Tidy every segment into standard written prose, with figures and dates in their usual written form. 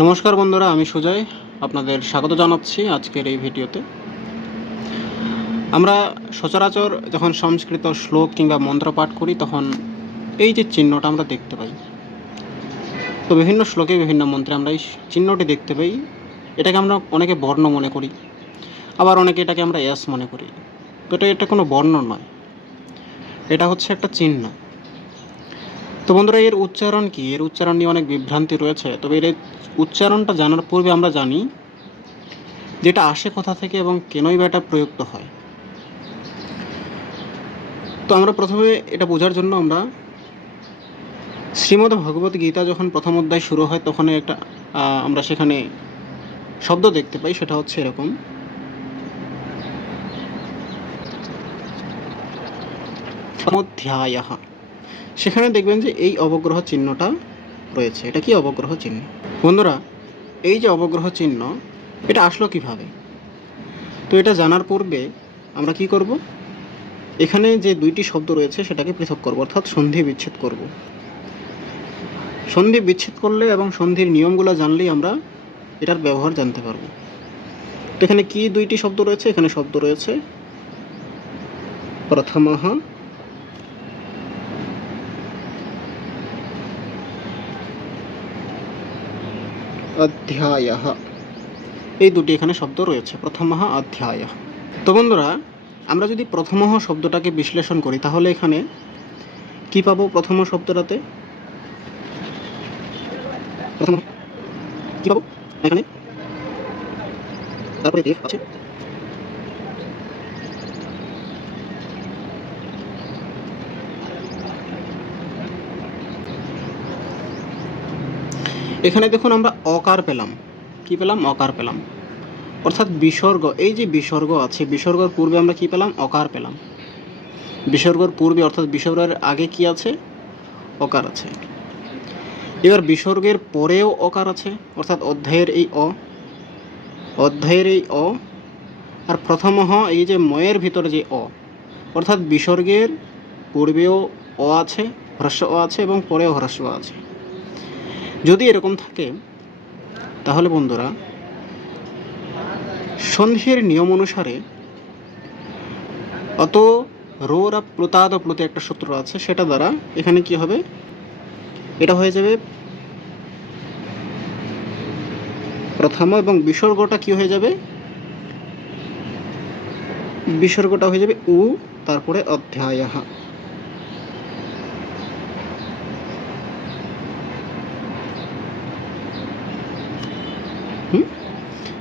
নমস্কার বন্ধুরা, আমি সুজয় আপনাদের স্বাগত জানাচ্ছি আজকের এই ভিডিওতে। আমরা সচরাচর যখন সংস্কৃত শ্লোক কিংবা মন্ত্র পাঠ করি তখন এই যে চিহ্নটা আমরা দেখতে পাই, তো বিভিন্ন শ্লোকে বিভিন্ন মন্ত্রে আমরা এই চিহ্নটি দেখতে পাই। এটাকে আমরা অনেকে বর্ণ মনে করি, আবার অনেকে এটাকে আমরা এস মনে করি। তো এটা কোনো বর্ণ নয়, এটা হচ্ছে একটা চিহ্ন। তো বন্ধুরা, এর উচ্চারণ কি? এর উচ্চারণ নিয়ে অনেক বিভ্রান্তি রয়েছে। তবে এর উচ্চারণটা জানার পূর্বে আমরা জানি যেটা আসে কোথা থেকে এবং কেনই বা এটা প্রযুক্ত হয়। তো আমরা প্রথমে এটা বোঝার জন্য আমরা শ্রীমদ্ ভগবত গীতা যখন প্রথম অধ্যায় শুরু হয় তখন একটা আমরা সেখানে শব্দ দেখতে পাই, সেটা হচ্ছে এরকম। অধ্যায়, সেখানে দেখবেন যে এই অবগ্রহ চিহ্নটা রয়েছে। এটা কি অবগ্রহ চিহ্ন? বন্ধুরা, এই যে অবগ্রহ চিহ্ন, এটা আসলো কিভাবে? তো এটা জানার পূর্বে আমরা কি করব, এখানে যে দুইটি শব্দ রয়েছে সেটাকে পৃথক করব, অর্থাৎ সন্ধি বিচ্ছেদ করব। সন্ধি বিচ্ছেদ করলে এবং সন্ধির নিয়মগুলো জানলেই আমরা এটার ব্যবহার জানতে পারব। তো এখানে কি দুইটি শব্দ রয়েছে? এখানে শব্দ রয়েছে প্রথমঃ অধ্যায়ঃ, এই দুটি এখানে শব্দ রয়েছে, প্রথমঃ অধ্যায়ঃ। তো বন্ধুরা, আমরা যদি প্রথমঃ শব্দটাকে বিশ্লেষণ করি তাহলে এখানে কি পাবো? প্রথম শব্দটাতে প্রথম কি পাবো? এখানে তারপরে দেব আছে, এখানে দেখুন আমরা অকার পেলাম। কি পেলাম? অকার পেলাম, অর্থাৎ বিসর্গ। এই যে বিসর্গ আছে, বিসর্গর পূর্বে আমরা কি পেলাম? অকার পেলাম। বিসর্গর পূর্বে অর্থাৎ বিসর্গের আগে কি আছে? অকার আছে। এবার বিসর্গের পরেও অকার আছে, অর্থাৎ অধ্যায়ের এই অধ্যায়ের এই আর প্রথমঃ এই যে ময়ের ভিতরে যে অর্থাৎ বিসর্গের পূর্বেও আছে, হ্রস্ব আছে, এবং পরেও হ্রস্ব আছে। যদি এরকম থাকে তাহলে বন্ধুরা, সন্ধির নিয়ম অনুসারে অত রোরা প্লুতাদ প্লুতে একটা সূত্র আছে, সেটা দ্বারা এখানে কি হবে? এটা হয়ে যাবে প্রথম, এবং বিসর্গটা কি হয়ে যাবে? বিসর্গটা হয়ে যাবে উ, তারপরে অধ্যায়ঃ।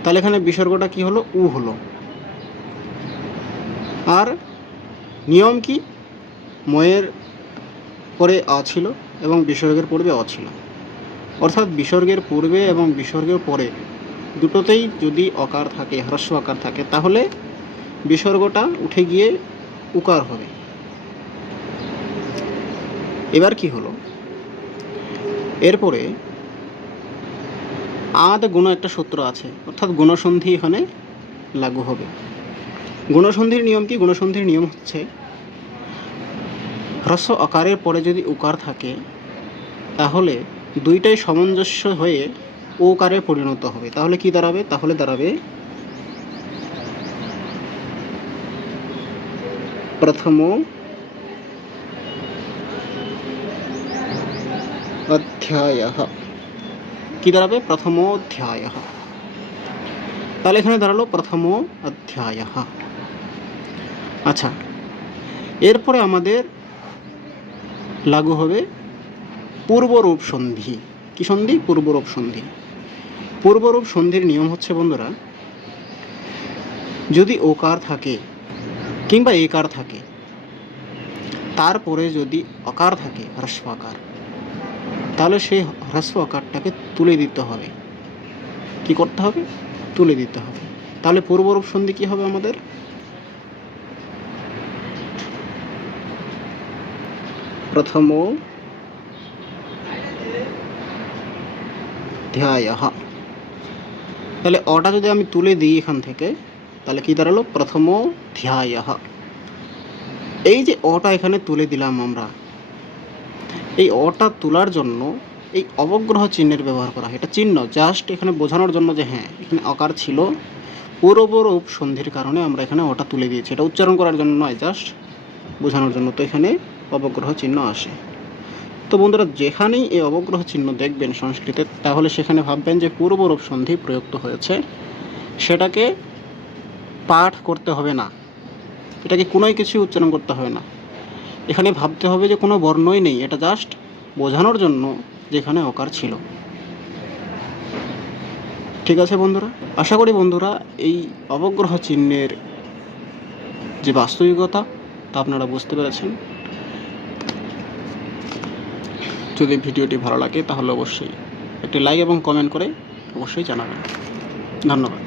তাহলে এখানে বিসর্গটা কি হলো? উ হলো। আর নিয়ম কি? ময়ের পরে আ ছিল এবং বিসর্গের পূর্বে অ ছিল, অর্থাৎ বিসর্গের পূর্বে এবং বিসর্গের পরে দুটোতেই যদি অকার থাকে, হ্রস্ব আকার থাকে, তাহলে বিসর্গটা উঠে গিয়ে উকার হবে। এবার কি হলো? এরপরে আদ গুণ একটা সূত্র আছে, অর্থাৎ গুণসন্ধি এখানে লাগু হবে। গুণসন্ধির নিয়ম কি? গুণসন্ধির নিয়ম হচ্ছে হ্রস্ব আকারের পরে যদি উকার থাকে তাহলে দুইটাই সামঞ্জস্য হয়ে ওকারে পরিণত হবে। তাহলে কি দাঁড়াবে? তাহলে দাঁড়াবে প্রথম অধ্যায়ঃ। কি দাঁড়াবে? প্রথম অধ্যায়ঃ। তাহলে এখানে দাঁড়ালো প্রথম অধ্যায়ঃ। আচ্ছা, এরপরে আমাদের লাগু হবে পূর্বরূপ সন্ধি। কি সন্ধি? পূর্বরূপ সন্ধি। পূর্বরূপ সন্ধির নিয়ম হচ্ছে বন্ধুরা, যদি ওকার থাকে কিংবা একার থাকে, তারপরে যদি অকার থাকে, হ্রস্ব আকার, তাহলে সেই হ্রস্ব আকারটাকে তুলে দিতে হবে। কি করতে হবে? তুলে দিতে হবে। তাহলে পূর্বরূপ সন্ধি কি হবে আমাদের? প্রথম অধ্যায়ঃ। তাহলে অটা যদি আমি তুলে দিই এখান থেকে, তাহলে কি দাঁড়ালো? প্রথম অধ্যায়ঃ। এই যে অটা এখানে তুলে দিলাম আমরা, এই অটা তোলার জন্য এই অবগ্রহ চিহ্নের ব্যবহার করা হয়। এটা চিহ্ন জাস্ট এখানে বোঝানোর জন্য যে হ্যাঁ এখানে অকার ছিল, পূর্বরূপ সন্ধির কারণে আমরা এখানে ওটা তুলে দিয়েছি। এটা উচ্চারণ করার জন্য নয়, জাস্ট বোঝানোর জন্য। তো এখানে অবগ্রহ চিহ্ন আসে। তো বন্ধুরা, যেখানেই এই অবগ্রহ চিহ্ন দেখবেন সংস্কৃতে, তাহলে সেখানে ভাববেন যে পূর্বরূপ সন্ধি প্রযুক্ত হয়েছে। সেটাকে পাঠ করতে হবে না, এটাকে কোনোই কিছু উচ্চারণ করতে হবে না। এখানে ভাবতে হবে যে কোনো বর্ণই নেই, এটা জাস্ট বোঝানোর জন্য যেখানে অকার ছিল। ঠিক আছে বন্ধুরা, আশা করি বন্ধুরা এই অবগ্রহ চিহ্নের যে বাস্তবিকতা তা আপনারা বুঝতে পেরেছেন। যদি ভিডিওটি ভালো লাগে তাহলে অবশ্যই একটি লাইক এবং কমেন্ট করে অবশ্যই জানাবেন। ধন্যবাদ।